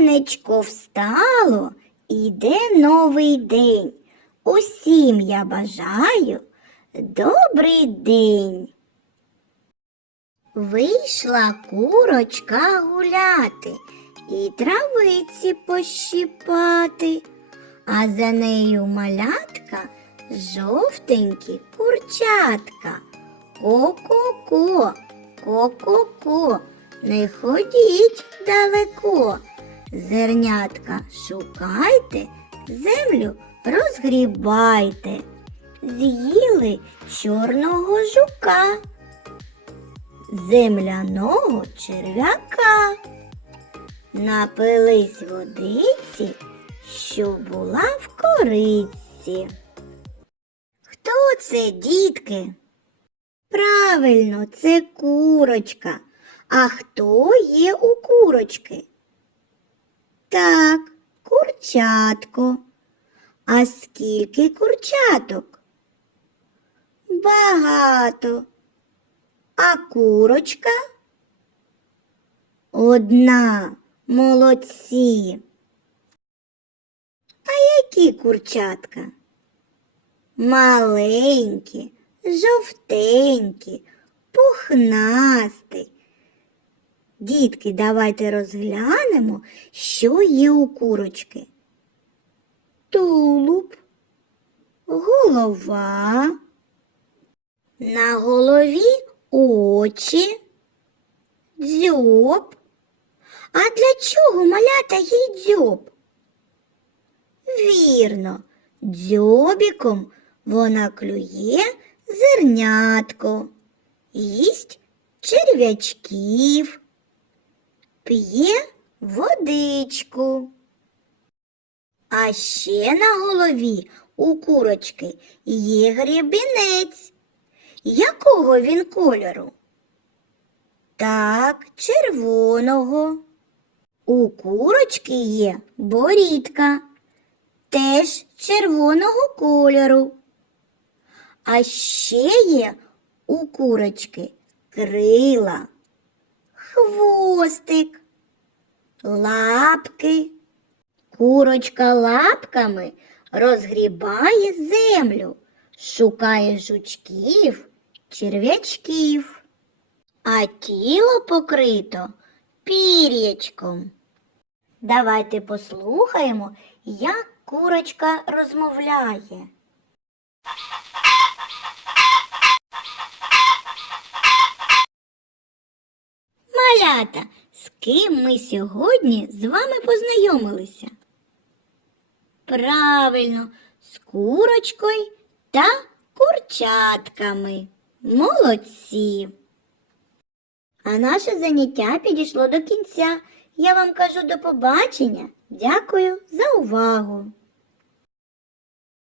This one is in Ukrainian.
Сонечко встало, іде новий день. Усім я бажаю добрий день. Вийшла курочка гуляти і травиці пощипати, а за нею малятка жовтенькі курчатка. Ко-ко-ко, ко-ко-ко, не ходіть далеко. Зернятка шукайте, землю розгрібайте. З'їли чорного жука, земляного черв'яка. Напились водиці, що була в кориці. Хто це, дітки? Правильно, це курочка. А хто є у курочки? Так, курчатко. А скільки курчаток? Багато. А курочка? Одна. Молодці. А які курчатка? Маленькі, жовтенькі, пухнасті. Дітки, давайте розглянемо, що є у курочки. Тулуб, голова, на голові очі, дзьоб. А для чого малята їй дзьоб? Вірно, дзьобіком вона клює зернятко, їсть черв'ячків, п'є водичку. А ще на голові у курочки є гребінець. Якого він кольору? Так, червоного. У курочки є борідка, теж червоного кольору. А ще є у курочки крила, хвостик, лапки. Курочка лапками розгрібає землю, шукає жучків, черв'ячків, а тіло покрито пір'ячком. Давайте послухаємо, як курочка розмовляє. Малята, з ким ми сьогодні з вами познайомилися? Правильно, з курочкою та курчатками. Молодці. А наше заняття підійшло до кінця. Я вам кажу до побачення. Дякую за увагу.